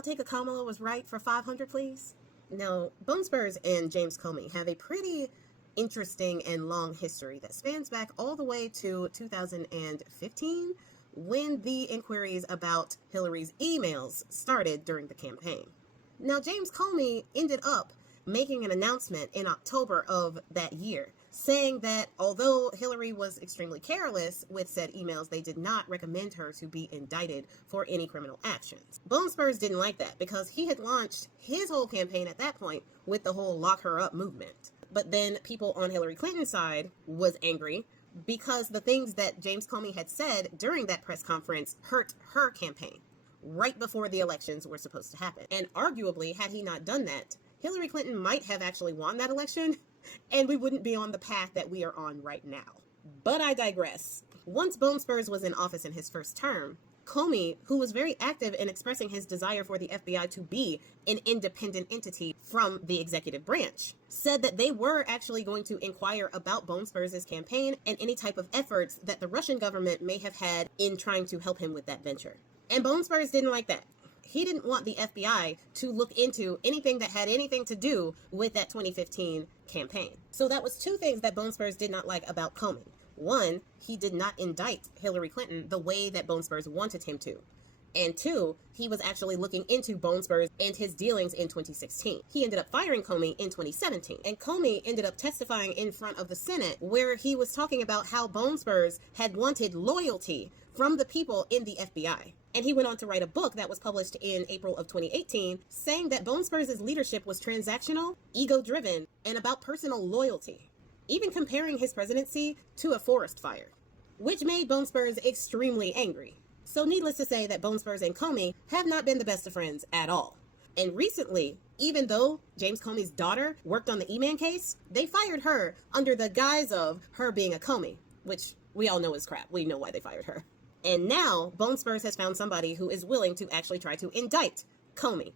I'll take a Kamala was right for 500, please. Now, Bone Spurs and James Comey have a pretty interesting and long history that spans back all the way to 2015 when the inquiries about Hillary's emails started during the campaign. Now, James Comey ended up making an announcement in October of that year saying that although Hillary was extremely careless with said emails, they did not recommend her to be indicted for any criminal actions. Bone Spurs didn't like that because he had launched his whole campaign at that point with the whole lock her up movement. But then people on Hillary Clinton's side was angry because the things that James Comey had said during that press conference hurt her campaign right before the elections were supposed to happen. And arguably, had he not done that, Hillary Clinton might have actually won that election, and we wouldn't be on the path that we are on right now. But I digress. Once Bone Spurs was in office in his first term, Comey, who was very active in expressing his desire for the FBI to be an independent entity from the executive branch, said that they were actually going to inquire about Bone Spurs' campaign and any type of efforts that the Russian government may have had in trying to help him with that venture. And Bone Spurs didn't like that. He didn't want the FBI to look into anything that had anything to do with that 2015 campaign. So that was two things that Bone Spurs did not like about Comey. One, he did not indict Hillary Clinton the way that Bone Spurs wanted him to. And two, he was actually looking into Bone Spurs and his dealings in 2016. He ended up firing Comey in 2017. And Comey ended up testifying in front of the Senate where he was talking about how Bone Spurs had wanted loyalty from the people in the FBI. And he went on to write a book that was published in April of 2018, saying that Bone Spurs' leadership was transactional, ego-driven, and about personal loyalty, even comparing his presidency to a forest fire, which made Bone Spurs extremely angry. So needless to say that Bone Spurs and Comey have not been the best of friends at all. And recently, even though James Comey's daughter worked on the E-Man case, they fired her under the guise of her being a Comey, which we all know is crap. We know why they fired her. And now, Bone Spurs has found somebody who is willing to actually try to indict Comey.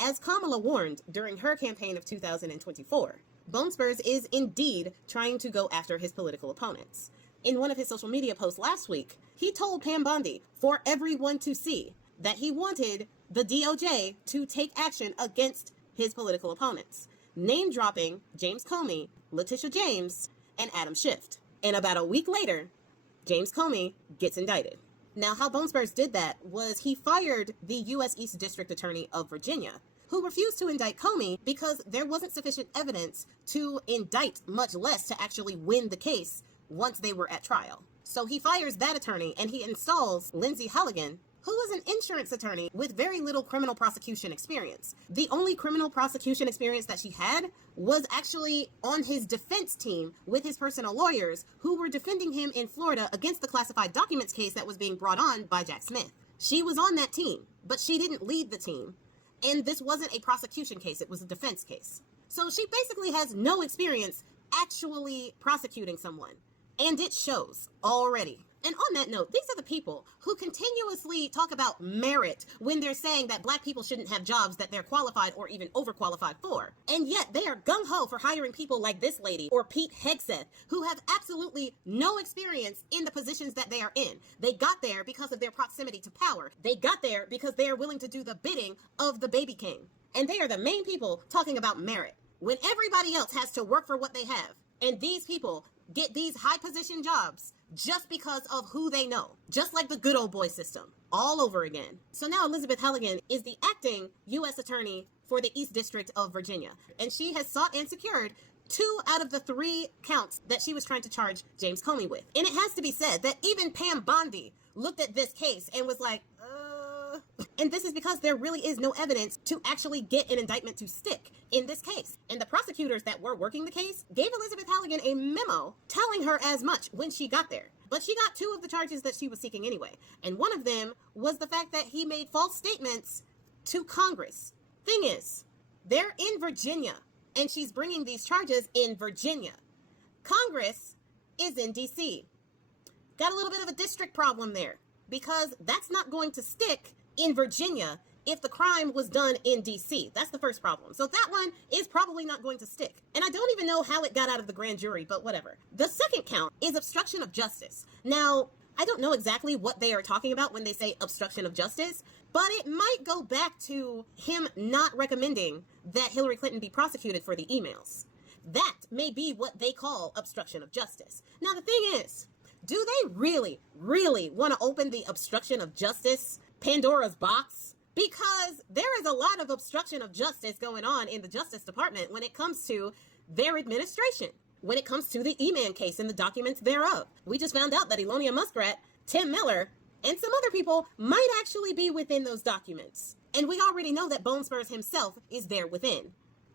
As Kamala warned during her campaign of 2024, Bone Spurs is indeed trying to go after his political opponents. In one of his social media posts last week, he told Pam Bondi for everyone to see that he wanted the DOJ to take action against his political opponents, name-dropping James Comey, Letitia James, and Adam Schiff. And about a week later, James Comey gets indicted. Now, how Bone Spurs did that was he fired the U.S. East District Attorney of Virginia, who refused to indict Comey because there wasn't sufficient evidence to indict, much less to actually win the case once they were at trial. So he fires that attorney and he installs Lindsay Halligan, who was an insurance attorney with very little criminal prosecution experience. The only criminal prosecution experience that she had was actually on his defense team with his personal lawyers who were defending him in Florida against the classified documents case that was being brought on by Jack Smith. She was on that team, but she didn't lead the team. And this wasn't a prosecution case, it was a defense case. So she basically has no experience actually prosecuting someone. And it shows already. And on that note, these are the people who continuously talk about merit when they're saying that black people shouldn't have jobs that they're qualified or even overqualified for. And yet they are gung-ho for hiring people like this lady or Pete Hegseth, who have absolutely no experience in the positions that they are in. They got there because of their proximity to power. They got there because they are willing to do the bidding of the baby king. And they are the main people talking about merit when everybody else has to work for what they have. And these people get these high position jobs just because of who they know, just like the good old boy system all over again. So now Elizabeth Halligan is the acting U.S. attorney for the East District of Virginia, and she has sought and secured 2 out of the 3 counts that she was trying to charge James Comey with. And it has to be said that even Pam Bondi looked at this case and was like, And this is because there really is no evidence to actually get an indictment to stick in this case. And the prosecutors that were working the case gave Elizabeth Halligan a memo telling her as much when she got there. But she got 2 of the charges that she was seeking anyway. And one of them was the fact that he made false statements to Congress. Thing is, they're in Virginia, and she's bringing these charges in Virginia. Congress is in D.C. Got a little bit of a district problem there, because that's not going to stick in Virginia if the crime was done in D.C. That's the first problem. So that one is probably not going to stick. And I don't even know how it got out of the grand jury, but whatever. The second count is obstruction of justice. Now, I don't know exactly what they are talking about when they say obstruction of justice. But it might go back to him not recommending that Hillary Clinton be prosecuted for the emails. That may be what they call obstruction of justice. Now, the thing is, do they really want to open the obstruction of justice Pandora's box? Because there is a lot of obstruction of justice going on in the Justice Department when it comes to their administration, when it comes to the E-Man case and the documents thereof. We just found out that Elonia Muskrat, Tim Miller, and some other people might actually be within those documents. And we already know that Bone Spurs himself is there within.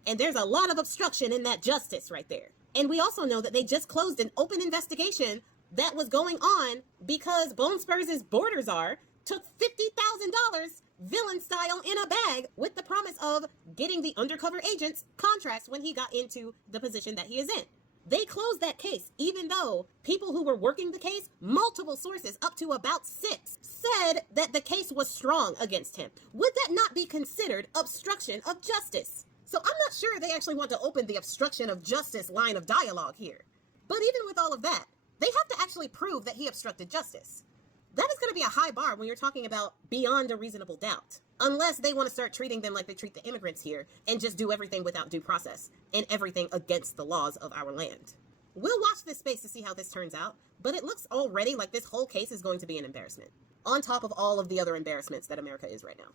And there's a lot of obstruction in that justice right there. And we also know that they just closed an open investigation that was going on because Bone Spurs' border czar took $50,000 villain style in a bag with the promise of getting the undercover agents contracts when he got into the position that he is in. They closed that case, even though people who were working the case, multiple sources, up to about 6, said that the case was strong against him. Would that not be considered obstruction of justice? So I'm not sure they actually want to open the obstruction of justice line of dialogue here. But even with all of that, they have to actually prove that he obstructed justice. That is going to be a high bar when you're talking about beyond a reasonable doubt. Unless they want to start treating them like they treat the immigrants here and just do everything without due process and everything against the laws of our land. We'll watch this space to see how this turns out, but it looks already like this whole case is going to be an embarrassment, on top of all of the other embarrassments that America is right now.